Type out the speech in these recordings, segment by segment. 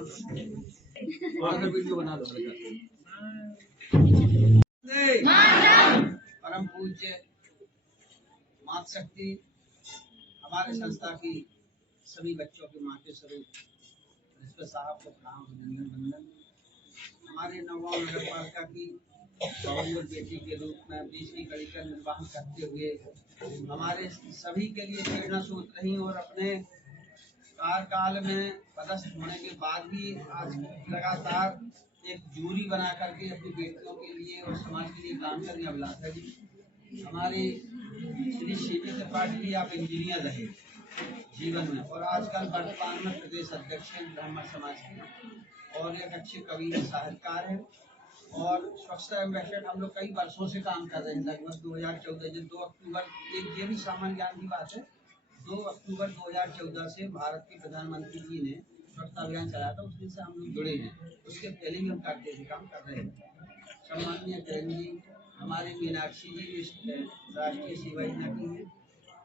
Video बना लो। परम पूज्य मातृशक्ति हमारे संस्था की सभी बच्चों के माते स्वरूप प्रिंसिपल साहब को प्रणाम अभिनंदन वंदन। हमारे नौगांव नगर पालिका की बहुमूल्य बेटी के रूप में 20 की कड़ी का निर्वहन करते हुए हमारे सभी के लिए प्रेरणा स्रोत रही और अपने कार्यकाल में पदस्थ होने के बाद भी आज लगातार एक जूरी बना करके अपनी बेटियों के लिए और समाज के लिए काम करने अभिलाषा जी। हमारे श्री सीपी त्रिपाठी जी आप इंजीनियर रहे जीवन में और आजकल वर्तमान में प्रदेश अध्यक्ष हैं ब्राह्मण समाज के और एक अच्छे कवि साहित्यकार हैं और स्वच्छता एम्बेसडर हम लोग कई वर्षों से काम कर रहे हैं। लगभग 2014 से 2 अक्टूबर एक ये भी सामान्य ज्ञान की बात है 2 अक्टूबर 2014 से भारत के प्रधानमंत्री जी ने स्वच्छता अभियान चलाया था, उसमें से हम लोग जुड़े हैं। उसके पहले भी हम करते थे काम कर रहे हैं। सम्माननीय जैन जी हमारे मीनाक्षी जी राष्ट्रीय सेवा योजना की है,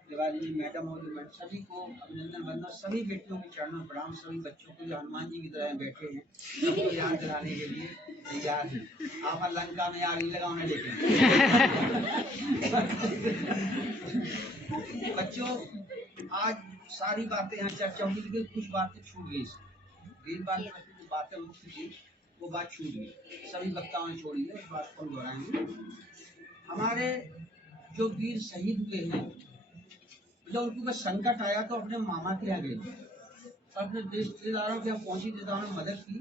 तिवारी जी मैडम और सभी को अभिनंदन वंदन। सभी बेटियों के चरणों में प्रणाम। सभी बच्चों को जो हनुमान जी की तरह बैठे हैं सबको याद दिलाने के लिए तैयार हैं। आप लंका में आग लगा उन्हें लेके बच्चों आज सारी बातें यहाँ चर्चा होगी लेकिन कुछ बातें छूट गई। जो बातें मुख्य थी वो बात छूट गई, सभी वक्ताओं ने छोड़ी है, उस बात को हम दोहराएंगे। हमारे जो वीर शहीद हुए हैं जब उनको संकट आया तो अपने मामा के यहाँ गए, अपने रिश्तेदारों के यहाँ पहुंची, रिश्तेदारों ने मदद की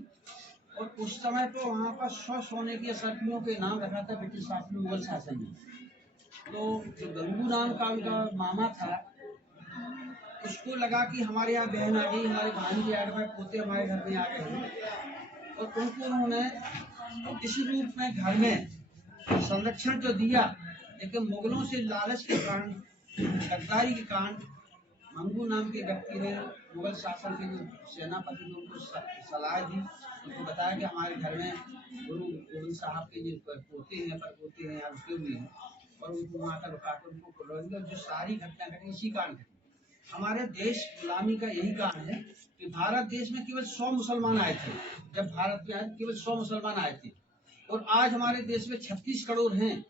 और उस समय तो वहाँ पर 100 सोने की असरफियों के नाम रखा था ब्रिटिश शासन मुगल शासन में। तो जो गंगू नाम का उनका मामा था उसको लगा कि हमारे यहाँ बहन आ गई, हमारे भांजी आ गए, पोते हमारे घर में आ गए और उनको उन्होंने इस रूप में घर में संरक्षण तो दिया लेकिन मुगलों से लालच के कारण गद्दारी के कारण मंगू नाम के व्यक्ति ने मुगल शासन के जो सेनापति ने उनको सलाह दी, उनको बताया कि हमारे घर में गुरु गोविंद साहब के जो पोते हैं परपोते हैं रुके हुए हैं और उनको वहाँ का रुकाकर उनको जो सारी घटना घटी इसी कारण घटी। हमारे देश गुलामी का यही कारण है कि भारत देश में केवल 100 मुसलमान आए थे। जब भारत में आए केवल 100 मुसलमान आए थे और आज हमारे देश में 36 करोड़ हैं।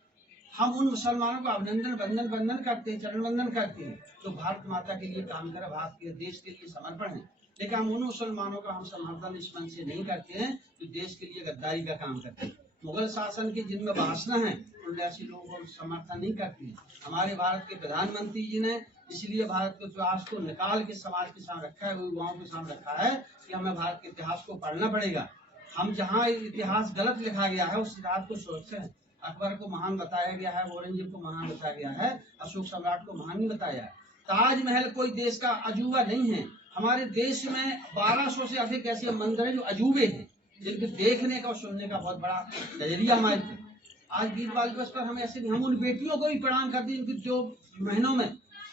हम उन मुसलमानों को अभिनंदन वंदन करते हैं, चरण वंदन करते हैं तो भारत माता के लिए काम कर भारत के देश के लिए समर्पण है। लेकिन हम उन मुसलमानों का हम समर्थन इस मन से नहीं करते हैं जो देश के लिए गद्दारी का काम करते हैं। मुगल शासन के जिनमें वासना है उन ऐसे लोगों को समर्थन नहीं करते हैं। हमारे भारत के प्रधानमंत्री जी ने इसलिए भारत के इतिहास को निकाल के समाज के सामने रखा है, युवाओं के सामने रखा है कि हमें भारत के इतिहास को पढ़ना पड़ेगा। हम जहाँ इतिहास गलत लिखा गया है उस इतिहास को सोचते हैं। अकबर को महान बताया गया है, औरंगजेब को महान बताया गया है, अशोक सम्राट को महान नहीं बताया है। ताजमहल कोई देश का अजूबा नहीं है। हमारे देश में 1200 से अधिक ऐसे मंदिर हैं जो अजूबे हैं, जिनके देखने का और सुनने का बहुत बड़ा नजरिया हमारे थे। आज वीर बाल दिवस पर हम ऐसे नहीं, हम उन बेटियों को भी प्रणाम करते हैं जिनकी जो महीनों में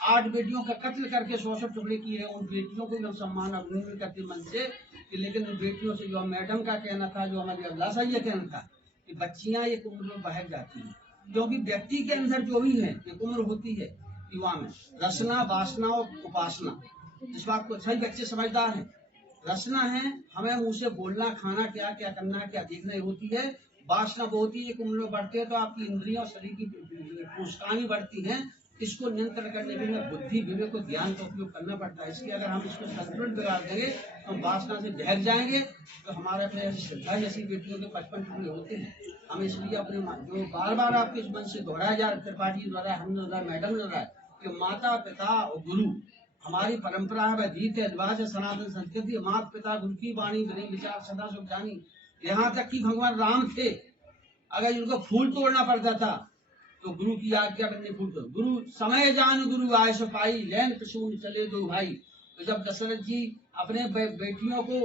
8 बेटियों का कत्ल करके 100 टुकड़े किए हैं। उन बेटियों को भी हम सम्मान अभिनंदन करते मन से कि लेकिन उन बेटियों से जो मैडम का कहना था, जो हमारी अभिलाषा ये कहना था कि बच्चियां एक उम्र में बहक जाती हैं क्योंकि व्यक्ति के अंदर जो भी है एक उम्र होती है युवा में रचना वासना और उपासना। इस बात को सही बच्चे समझदार हैं। रचना है हमें मुंह से बोलना, खाना क्या क्या करना है, क्या देखना होती है। वासना वो होती है एक उम्र में बढ़ते हैं तो आपकी इंद्रियों और शरीर की कोशिकाएं बढ़ती हैं। इसको नियंत्रण करने के लिए बुद्धि विवेक को ध्यान का उपयोग करना पड़ता है। इसलिए अगर हम इसको संतुलन बिगाड़ देंगे तो हम वासना से बहक जाएंगे। तो हमारे अपने श्रद्धा जैसी बेटियों के 55 टुकड़े होते हैं। हम इसलिए अपने जो बार बार आपके इस मन से दोहराया जा रहा है, त्रिपाठी द्वारा, हम द्वारा, मैडम द्वारा कि माता पिता और गुरु हमारी परंपरा है, रीत है, रिवाज है, सनातन संस्कृति। माता पिता गुरु की वाणी बनी विचार सदा सुख जानी। यहाँ तक कि भगवान राम थे, अगर इनको फूल तोड़ना पड़ता था तो गुरु की आज्ञा करने फूल तोड़। गुरु समय जान गुरु आय सो पाई, लैन प्रसून चले दो भाई। तो जब दशरथ जी अपने बेटियों को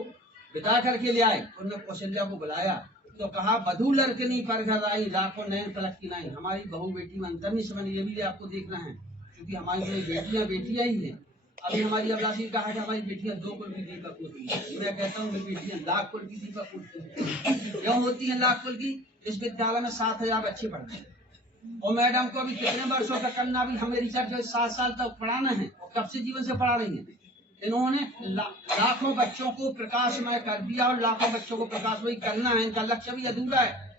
विदा करके ले आए, उन्होंने कौशल्या को बुलाया तो कहा बधू लड़कनी पर घर आई, लाखों नैन पलक की नाई। हमारी बहू बेटी में अंतर नहीं समझ, ये भी आपको देखना है क्योंकि हमारी बेटियां ही हैं। अभी हमारी अभिलाषी कहा कि हमारी बेटियां 2 कुल की दीपक होती है। मैं कहता हूँ मेरी बेटियां लाख कुल की दीपक होती है। क्यों होती है लाख कुल की? इस विद्यालय में 7000 बच्चे पढ़ते हैं और मैडम को अभी कितने वर्षों तक करना, अभी हमें रिसर्च 7 साल तक पढ़ाना है और कब से जीवन से पढ़ा रही है। इन्होंने लाखों बच्चों को प्रकाशमय कर दिया और लाखों बच्चों को प्रकाशमय करना है, इनका लक्ष्य भी अधूरा है।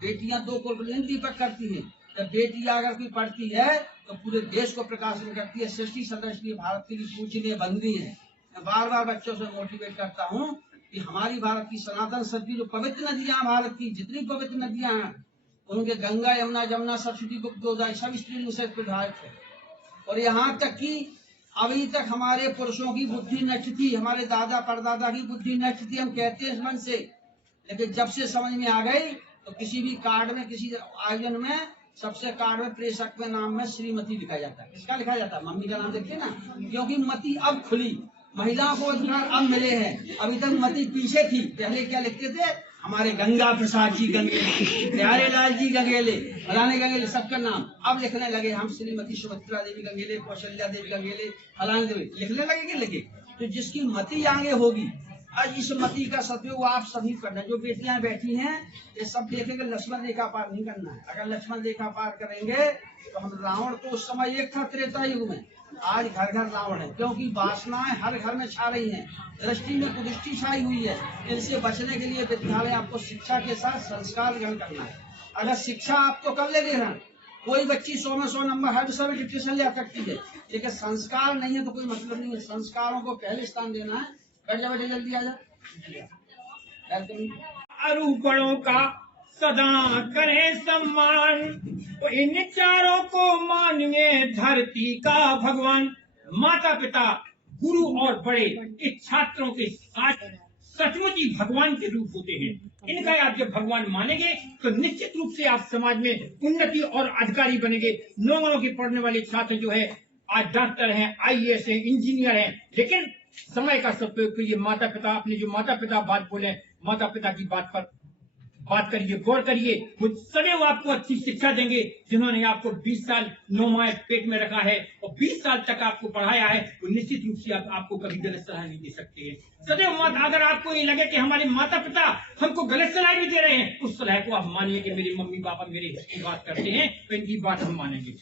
बेटियां दो को लिंग दीपक करती हैं, जब बेटी अगर कोई पढ़ती है तो पूरे देश को प्रकाशित करती है। सृष्टि सदस्य भारत की पूजनीय बंदी है। मैं बार बार बच्चों से मोटिवेट करता हूँ कि हमारी भारत की सनातन सत्य जो पवित्र नदियां, भारत की जितनी पवित्र नदियां हैं उनके गंगा, यमुना, जमुना, सरस्वती, गोदावरी सब स्त्रीलिंग से प्रभावित है। और यहाँ तक कि अभी तक हमारे पुरुषों की बुद्धि नष्ट थी, हमारे दादा परदादा की बुद्धि नष्ट थी, हम कहते हैं इस मन से, लेकिन जब से समझ में आ गई तो किसी भी कार्ड में, किसी आयोजन में, सबसे कार्ड में प्रेषक के नाम में श्रीमती लिखा जाता है। किसका लिखा जाता है? मम्मी का नाम देखते ना, क्योंकि मती अब खुली, महिलाओं को अधिकार अब मिले हैं। अभी तक मती पीछे थी। पहले क्या लिखते थे? हमारे गंगा प्रसाद जी गंगेले, प्यारे लाल जी गंगेले, फलाने गंगेले, सबका नाम अब लिखने लगे। हम श्रीमती सुभद्रा देवी गंगेले, कौशल्या देवी गंगेले, फलाने देवी लिखने लगेंगे। तो जिसकी मती आगे होगी, आज इस मती का सदुपयोग आप सभी करना। जो बेटियां बैठी हैं ये सब देखेंगे, लक्ष्मण रेखा पार नहीं करना है। अगर लक्ष्मण रेखा पार करेंगे तो हम, रावण तो उस समय एक था त्रेता युग में, आज घर घर रावण है, क्योंकि वासनाएं हर घर में छा रही हैं, दृष्टि में कुदृष्टि छाई हुई है। इनसे बचने के लिए विद्यालय आपको शिक्षा के साथ संस्कार ग्रहण करना है। अगर शिक्षा आपको कर ले ना, कोई बच्ची 100 में 100 नंबर हर विषय में डिप्रेशन ले सकती है, लेकिन संस्कार नहीं है तो कोई मतलब नहीं है। संस्कारों को पहले स्थान देना है। बैठ जा, बैठे, जल्दी आ जा। अरूपणों का सदा करें सम्मान, तो इन चारों को मानिए धरती का भगवान। माता पिता, गुरु और बड़े इस छात्रों के साथ सचमुच ही भगवान के रूप होते हैं। इनका आप जब भगवान मानेंगे तो निश्चित रूप से आप समाज में उन्नति और अधिकारी बनेंगे। नौकरों के पढ़ने वाले छात्र जो है आज डॉक्टर हैं, IAS हैं, इंजीनियर हैं, लेकिन समय का सदुपयोग करिए। माता पिता, अपने जो माता पिता बात बोले, माता पिता की बात पर बात करिए, गौर करिए। वो सदैव आपको अच्छी शिक्षा देंगे। जिन्होंने आपको 20 साल 9 माह पेट में रखा है और 20 साल तक आपको पढ़ाया है, वो निश्चित रूप से आपको कभी गलत सलाह नहीं दे सकते हैं। सदैव मत, अगर आपको ये लगे कि हमारे माता पिता हमको गलत सलाह भी दे रहे हैं, उस सलाह को आप मानिए कि मेरे मम्मी पापा मेरे हित की बात करते हैं, तो इनकी बात हम मानेंगे।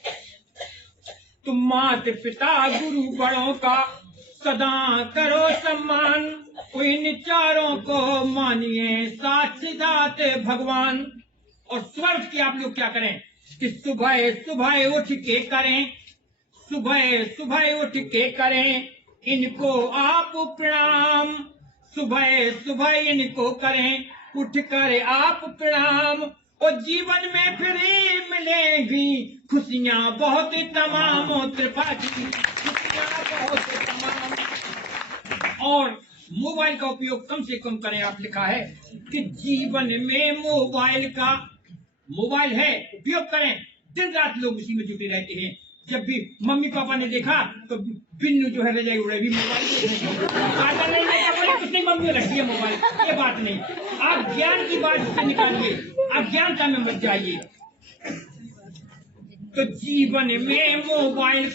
तो माता पिता गुरु बड़ों का सदा करो सम्मान, इन चारों को मानिए साथ साथ भगवान। और स्वर्ग की आप लोग क्या करें कि सुबह सुबह उठ के करें, सुबह सुबह उठ के करें इनको आप प्रणाम, सुबह सुबह इनको करें उठ कर आप प्रणाम। और जीवन में फिर मिलेगी खुशियां बहुत तमाम, त्रिपाठी खुशियां बहुत तमाम। और मोबाइल का उपयोग कम से कम करें। आप लिखा है कि जीवन में मोबाइल है, उपयोग करें। दिन रात लोग उसी में जुटे रहते हैं। जब भी मम्मी पापा ने देखा तो बिन्नू जो है रजाई उड़े भी मोबाइल कुछ नहीं, मम्मी रखी है मोबाइल, ये बात नहीं। आप ज्ञान की बात से निकालिए, अज्ञानता में मत जाइए। तो जीवन में मोबाइल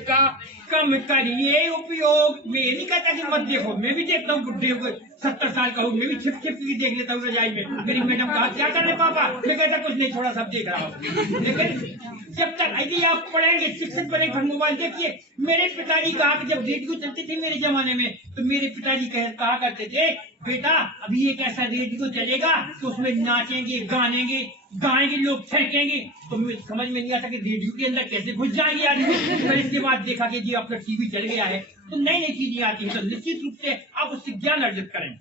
का कम करिए उपयोग। मैं ये नहीं कहता कि मत देखो, मैं भी देखता हूँ, बुढ़े हुए 70 साल का हूँ, मैं भी छिप छिप के देख लेता हूँ रजाई में। मेरी मैडम कहा क्या कर रहे पापा, मैं कहता कुछ नहीं, थोड़ा सब देख रहा हूँ। लेकिन जब तक यदि आप पढ़ेंगे, शिक्षक बनेंगे, मोबाइल देखिए। मेरे पिताजी कहा कि जब रेडियो चलते थे मेरे जमाने में, तो मेरे पिताजी कहा करते थे, बेटा अभी एक ऐसा रेडियो चलेगा तो उसमें नाचेंगे, गाएंगे, लोग फेंकेंगे। तो मुझे समझ में नहीं आता कि रेडियो के अंदर कैसे घुस जाएंगे आदमी। फिर इसके बाद देखा कि जी आपका टीवी चल गया है, तो नई नई चीजें आती है। तो निश्चित रूप से आप उससे ज्ञान अर्जित करें।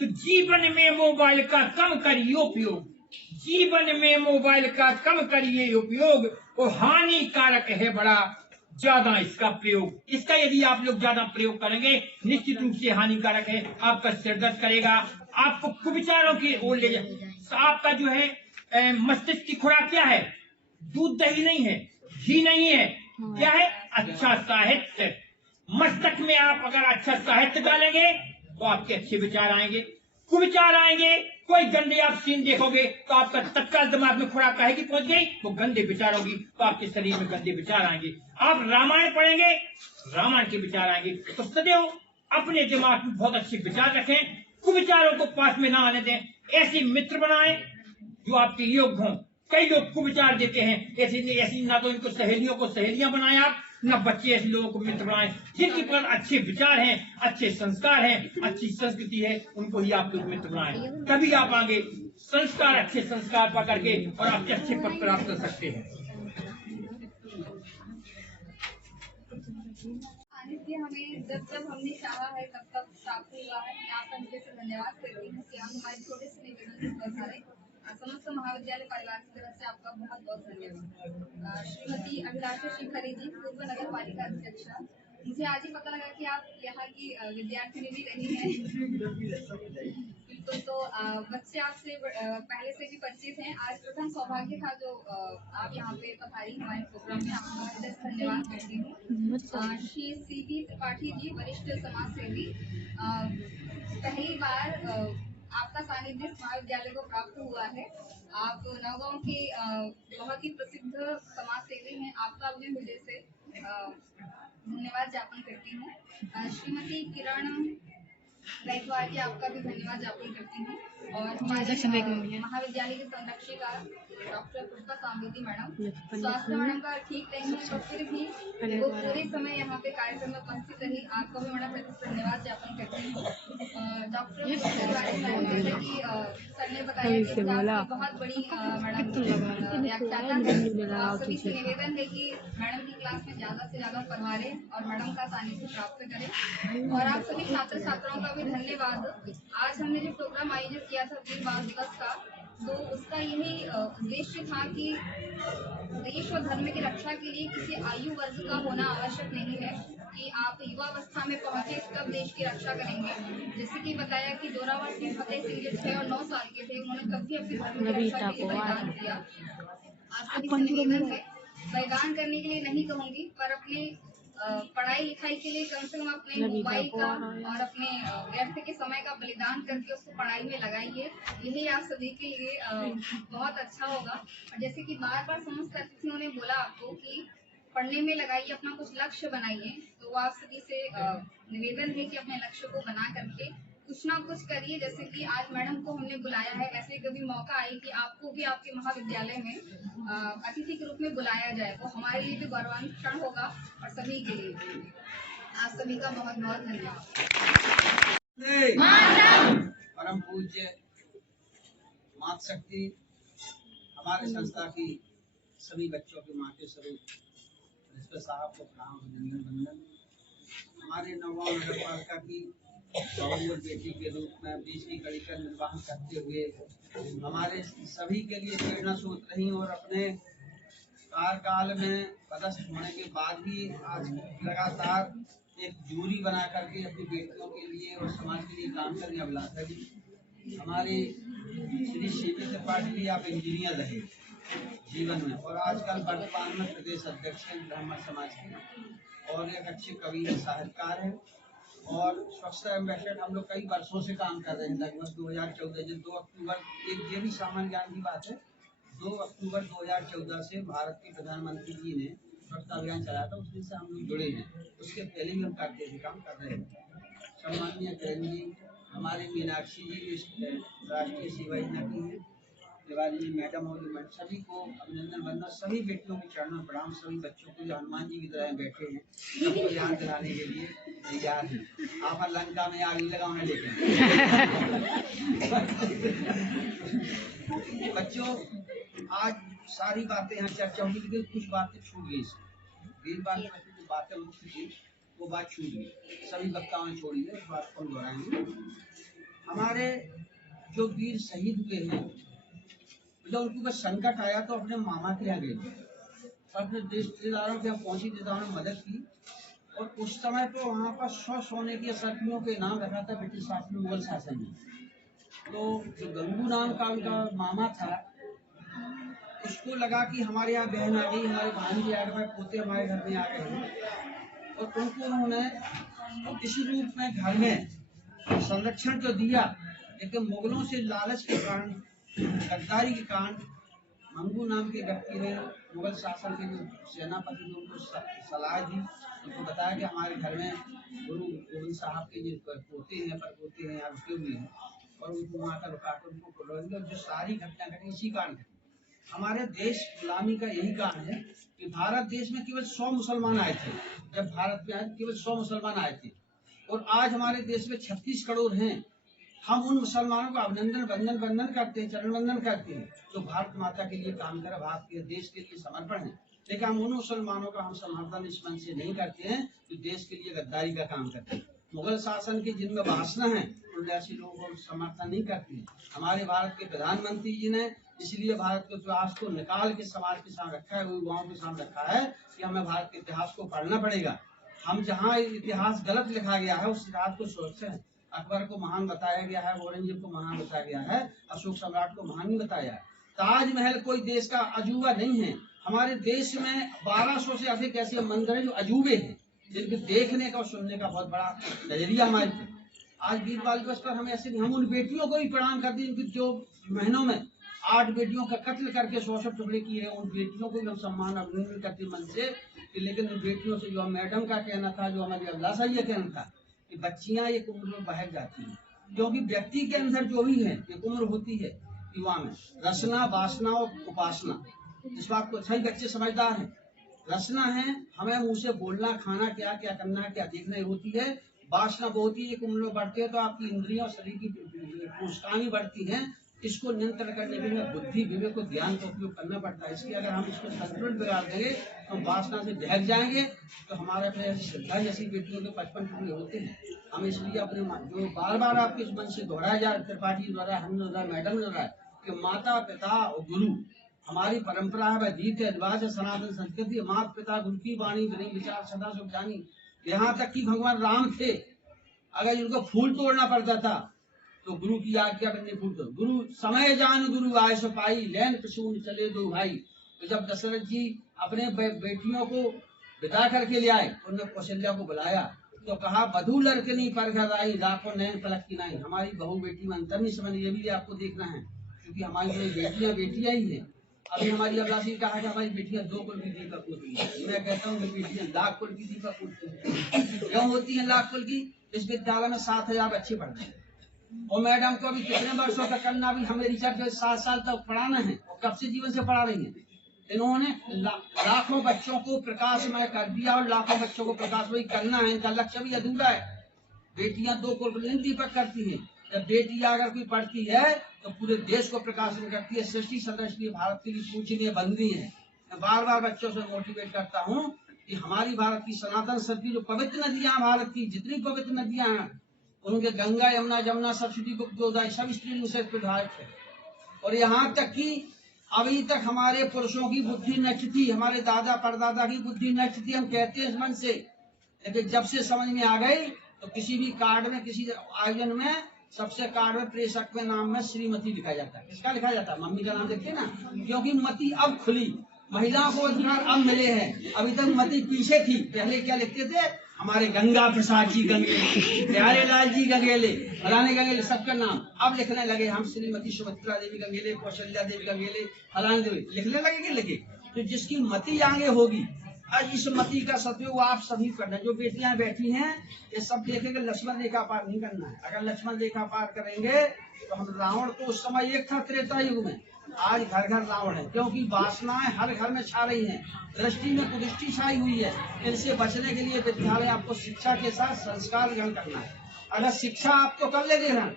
तो जीवन में मोबाइल का कम करिए उपयोग, जीवन में मोबाइल का कम करिए उपयोग। वो हानिकारक है बड़ा ज्यादा इसका प्रयोग। इसका यदि आप लोग ज्यादा प्रयोग करेंगे, निश्चित रूप से हानिकारक है। आपका सिर दर्द करेगा, आपको कुविचारों की ओर ले जाए। आपका जो है मस्तिष्क की खुराक क्या है? दूध दही नहीं है, घी नहीं है, क्या है? अच्छा साहित्य। मस्तक में आप अगर अच्छा साहित्य डालेंगे तो आपके अच्छे विचार आएंगे। कुविचार आएंगे, कोई गंदे आप सीन देखोगे तो आपका तत्काल दिमाग में खुराक कहेगी पहुंच गई, वो गंदे विचार होगी तो आपके शरीर में गंदे विचार आएंगे। आप रामायण पढ़ेंगे, रामायण के विचार आएंगे। तो सदैव अपने दिमाग में बहुत अच्छे विचार रखें, कुविचारों को पास में ना आने दें। ऐसे मित्र बनाएं जो आपके योग्य हों। कई लोग कुविचार देते हैं, ऐसी ना तो इनको सहेलियों को सहेलियां बनाएं आप, न बच्चे ऐसे लोगों को मित्र बनाए जिनके पास अच्छे विचार हैं, अच्छे संस्कार हैं, अच्छी संस्कृति है, उनको ही आप लोग मित्र बनाए। तभी आप आगे संस्कार, अच्छे संस्कार पा करके और आपके अच्छे पद प्राप्त कर सकते हैं। हमें जब जब हमने चाहा है तब तब प्राप्त हुआ है। मैं आपका हृदय से धन्यवाद करती हूँ कि आप हमारे छोटे से निवेदन से पधारे। समस्त महाविद्यालय परिवार की तरफ से आपका बहुत बहुत धन्यवाद। श्रीमती अभिलाषा शेखरे जी, पूर्व नगर पालिका अध्यक्षा, मुझे आज ही पता लगा कि आप यहाँ की विद्यार्थिनी भी रही हैं। बिल्कुल, तो बच्चे आपसे पहले से भी परिचित हैं। आज प्रथम सौभाग्य था जो आप यहाँ पे पधारी हमारे प्रोग्राम में। आपका हृदय से धन्यवाद करती हूँ। श्री सीबी त्रिपाठी जी, वरिष्ठ समाज सेवी, पहली बार आपका सानिध्य महाविद्यालय को प्राप्त हुआ है। आप नौगांव के बहुत ही प्रसिद्ध समाज सेवी हैं। आपका अपने हृदय से धन्यवाद ज्ञापन करती हूँ। श्रीमती किरण गायकवाड़ जी, आपका भी धन्यवाद ज्ञापन करती हूँ। और हमारे महाविद्यालय की संरक्षिका डॉक्टर पुष्पा सांबेदी मैडम, स्वास्थ्य मैडम का ठीक नहीं है तो फिर भी वो पूरे समय यहाँ पे कार्यक्रम में उपस्थित रही। आपका भी मैडम धन्यवाद ज्ञापन करती हूँ। डॉक्टर जैसे कि सर ने बताया कि बहुत बड़ी मैडम व्याख्याता है। आप सभी से निवेदन है कि मैडम की क्लास में ज्यादा से ज्यादा पढ़ारे और मैडम का सानिध्य प्राप्त करें। और आप सभी छात्र छात्राओं का भी धन्यवाद। आज हमने जो प्रोग्राम आयोजित किया था वीर बाल दिवस का, तो उसका यही उद्देश्य था कि देश और धर्म की रक्षा के लिए किसी आयु वर्ग का होना आवश्यक नहीं है कि आप युवावस्था में पहुंचे तब देश की रक्षा करेंगे। जैसे कि बताया कि जोरावर सिंह फतेह सिंह जब 6 और 9 साल के थे, उन्होंने तब भी अपनी धर्म की रक्षा के लिए बलिदान किया। आप सभी से निवेदन है, बलिदान करने के लिए नहीं कहूंगी, पर अपने पढ़ाई लिखाई के लिए कम से कम अपने मोबाइल का और अपने व्यर्थ के समय का बलिदान करके उसको पढ़ाई में लगाइए। यही आप सभी के लिए बहुत अच्छा होगा। और जैसे कि बार बार समस्त अतिथियों ने बोला आपको कि पढ़ने में लगाइए, अपना कुछ लक्ष्य बनाइए, तो वो आप सभी से निवेदन है कि अपने लक्ष्य को बना करके कुछ ना कुछ करिए। जैसे कि आज मैडम को हमने बुलाया है, ऐसे कभी मौका आए कि आपको भी आपके महाविद्यालय में अतिथि के रूप में बुलाया जाए, वो हमारे लिए भी गौरवान्वित क्षण होगा और सभी के लिए। आप सभी का बहुत बहुत धन्यवाद। परम पूज्य मातृशक्ति हमारे संस्था की सभी बच्चों के माते स्वरूप प्रिंसिपल साहब को प्रणाम, अभिनंदन, वंदन। हमारे नौगांव नगर पालिका की बहुमूल्य बेटी के रूप में बीच की कड़ी का निर्वहन करते हुए हमारे सभी के लिए प्रेरणा स्रोत रही और अपने कार्यकाल में पदस्थ होने के बाद भी आज लगातार एक दूरी बना करके अपनी बेटियों के लिए और समाज के लिए काम करने अभिलाषा जी। हमारे श्री सीबी त्रिपाठी जी, आप इंजीनियर रहे जीवन में और आजकल वर्तमान में प्रदेश अध्यक्ष हैं ब्राह्मण समाज के और एक अच्छे कवि साहित्यकार हैं और स्वच्छता एम्बेसडर हम लोग कई वर्षों से काम कर रहे हैं। लगभग 2014 जो 2 अक्टूबर, एक ये भी सामान्य ज्ञान की बात है, 2 अक्टूबर 2014 से भारत के प्रधानमंत्री जी ने स्वच्छता अभियान चलाया था, उस दिन से हम लोग जुड़े हैं। उसके पहले भी हम करते थे, काम कर रहे हैं। सम्माननीय जैन जी, हमारे मीनाक्षी जी राष्ट्रीय सेवा योजना की है, तिवारी जी मैडम और सभी को अभिनंदन, वंदन। सभी बेटियों के चरणों में प्रणाम। सभी बच्चों को जो हनुमान जी की तरह बैठे हैं, सबको याद दिलाने के लिए तैयार हैं। आप लंका में आग लगाओ है, लेकिन बच्चों आज सारी बातें यहाँ चर्चा होगी, लेकिन कुछ बातें छूट गई। वीर बाल जो बातें मुख्य थी वो बात छूट गई, सभी वक्ताओं ने छोड़ी है, उस बात को हम दोहराएंगे। हमारे जो वीर शहीद हुए हैं, जब उनको बस संकट आया तो अपने मामा के यहाँ गए, अपने रिश्तेदारों के यहाँ पहुंची, रिश्तेदारों ने मदद की और उस समय तो वहाँ पर 100 सोने की सर्पियों के नाम रखा था ब्रिटिश शासन, मुगल शासन में। तो जो गंगू नाम का उनका मामा था, उसको लगा कि हमारे यहाँ बहन आ गई, हमारे भांजी आ गए, पोते हमारे घर में आ गए, और उनको उन्होंने इस रूप में घर में संरक्षण तो दिया, लेकिन मुगलों से लालच के कारण, गद्दारी के कारण मंगू नाम के व्यक्ति ने मुगल शासन के जो सेनापति ने उनको सलाह दी, उनको बताया कि हमारे घर में गुरु गोविंद साहब के जो पोते हैं, पर पोते हैं यहाँ रुके हुए हैं और उनको वहाँ का रुका कर उनको जो सारी घटना घटी इसी कारण घटी। हमारे देश गुलामी का यही कारण है कि भारत देश में केवल 100 मुसलमान आए थे। जब भारत में आए केवल 100 मुसलमान आए थे, और आज हमारे देश में 36 करोड़ हैं। हम उन मुसलमानों को अभिनंदन वंदन करते हैं, चरण वंदन करते हैं, जो भारत माता के लिए काम करे, भारत के देश के लिए समर्पण है। लेकिन हम उन मुसलमानों का हम समर्थन इस मन से नहीं करते हैं जो देश के लिए गद्दारी का काम करते हैं। मुगल शासन की जिनमें वासना है उन ऐसे लोगों को समर्थन नहीं करते हैं। हमारे भारत के प्रधानमंत्री जी ने इसलिए भारत के इतिहास को निकाल के समाज के सामने रखा है, युवाओं के सामने रखा है कि हमें भारत के इतिहास को पढ़ना पड़ेगा। हम जहाँ इतिहास गलत लिखा गया है उस इतिहास को सोचते अकबर को महान बताया गया है, औरंगजेब को महान बताया गया है, अशोक सम्राट को महान नहीं बताया। ताजमहल कोई देश का अजूबा नहीं है। हमारे देश में 1200 से अधिक ऐसे मंदिर हैं जो अजूबे हैं, जिनके देखने का और सुनने का बहुत बड़ा नजरिया हमारे थे। आज वीर बाल दिवस पर हम ऐसे नहीं, हम उन बेटियों को भी प्रणाम करते हैं जिनकी जो महीनों में 8 बेटियों का कत्ल करके 100 टुकड़े किए हैं। उन बेटियों को भी हम सम्मान अभिनंदन करते मन से। लेकिन उन बेटियों से जो मैडम का कहना था, जो हमारी अभिलाषा ये कहना था कि बच्चियां एक उम्र में बहक जाती हैं, क्योंकि व्यक्ति के अंदर जो भी है एक उम्र होती है युवा में, रचना, वासना और उपासना। इस बात को सही बच्चे समझदार हैं। रचना है हमें मुंह से बोलना, खाना क्या क्या करना है, क्या देखना होती है। वासना वो होती है एक उम्र में बढ़ती है तो आपकी इंद्रियों और शरीर की कोशिकाएं बढ़ती हैं। इसको नियंत्रण करने के लिए बुद्धि, विवेक को, ध्यान का उपयोग करना पड़ता है। इसलिए अगर हम इसको संतुलन बिगाड़ देंगे तो हम वासना से बहक जाएंगे। तो हमारे अपने श्रद्धा जैसी बेटियों के 55 टुकड़े होते हैं। हम इसलिए अपने जो बार बार आपके इस मन से दोहराया जा, त्रिपाठी द्वारा, हम द्वारा, मैडम द्वारा, कि माता पिता और गुरु हमारी परंपरा है, रीत है, रिवाज है, सनातन संस्कृति। माता पिता गुरु की वाणी विनय विचार सदा सुख जानी। यहाँ तक कि भगवान राम थे, अगर इनको फूल तोड़ना पड़ता था तो गुरु की आज्ञा करने फूल तोड़। गुरु समय जान गुरु आय सो पाई, लैन प्रसून चले दो भाई। तो जब दशरथ जी अपने बेटियों को विदा करके ले आए, उन्होंने कौशल्या को बुलाया तो कहा, बधू लड़कनी पर घर आई, लाखों नैन पलक की नाई। हमारी बहू बेटी में अंतर नहीं समझ, ये भी आपको देखना है, क्योंकि हमारी बेटियां ही है। अभी हमारी अभिलाषी कहा कि हमारी बेटियां 2 कुल की दीपक होती है। मैं कहता हूँ कि बेटियां लाख कुल की दीपक होती है। क्यों होती है लाख कुल की? इस विद्यालय में 7000 बच्चे पढ़ते हैं, और मैडम को अभी कितने वर्षों तक करना, भी हमें रिसर्च 7 साल तक पढ़ाना है, और कब से जीवन से पढ़ा रही है। इन्होंने लाखों बच्चों को प्रकाशमय कर दिया, और लाखों बच्चों को प्रकाशमय करना है, इनका लक्ष्य भी अधूरा है। बेटियां 2 कुल दीपक करती हैं। जब बेटी अगर कोई पढ़ती है तो पूरे देश को प्रकाशन करती है, सृष्टि सदस्य भारत के लिए पूजनीय बंदी है। मैं बार बार बच्चों से मोटिवेट करता हूँ कि हमारी भारत की सनातन संस्कृति, जो पवित्र नदियां, भारत की जितनी पवित्र नदियां हैं, उनके गंगा, यमुना, जमुना, सरस्वती, गोदावरी सब स्त्रीलिंग से प्रधारित है। और यहाँ तक कि अभी तक हमारे पुरुषों की बुद्धि नष्ट थी, हमारे दादा परदादा की बुद्धि नष्ट थी, हम कहते हैं इस मन से। लेकिन जब से समझ में आ गई तो किसी भी कार्ड में, किसी आयोजन में, सबसे कार्ड में प्रेषक के नाम में श्रीमती लिखा जाता है। किसका लिखा जाता है? मम्मी का नाम देखते ना, क्योंकि मती अब खुली, महिलाओं को अधिकार अब मिले हैं। अभी तक मती पीछे थी। पहले क्या लिखते थे? हमारे गंगा प्रसाद जी गंगेले, प्यारे लाल जी गंगेले, फलाने गंगेले, सबका नाम अब लिखने लगे। हम श्रीमती सुभद्रा देवी गंगेले, कौशल्या देवी गंगेले, फलाने देवी लिखने लगे। लगे तो जिसकी मती आगे होगी, आज इस मती का सदुपयोग आप सभी करना। जो बेटियां बैठी हैं ये सब देखेंगे, लक्ष्मण रेखा पार नहीं करना है। अगर लक्ष्मण रेखा पार करेंगे तो हम, रावण तो उस समय एक था त्रेता युग में, आज घर घर रावण है, क्योंकि वासनाएं हर घर में छा रही हैं, दृष्टि में कुदृष्टि छाई हुई है। इनसे बचने के लिए विद्यालय आपको शिक्षा के साथ संस्कार ग्रहण करना है। अगर शिक्षा आप तो कर ले दे रहे,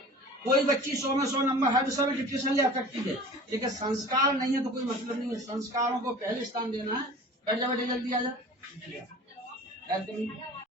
कोई बच्ची 100 में 100 नंबर हर विषय में डिप्रेशन ले सकती है, लेकिन संस्कार नहीं है तो कोई मतलब नहीं है। संस्कारों को पहले स्थान देना है। बैठ जा बेटे, जल्दी आ जा।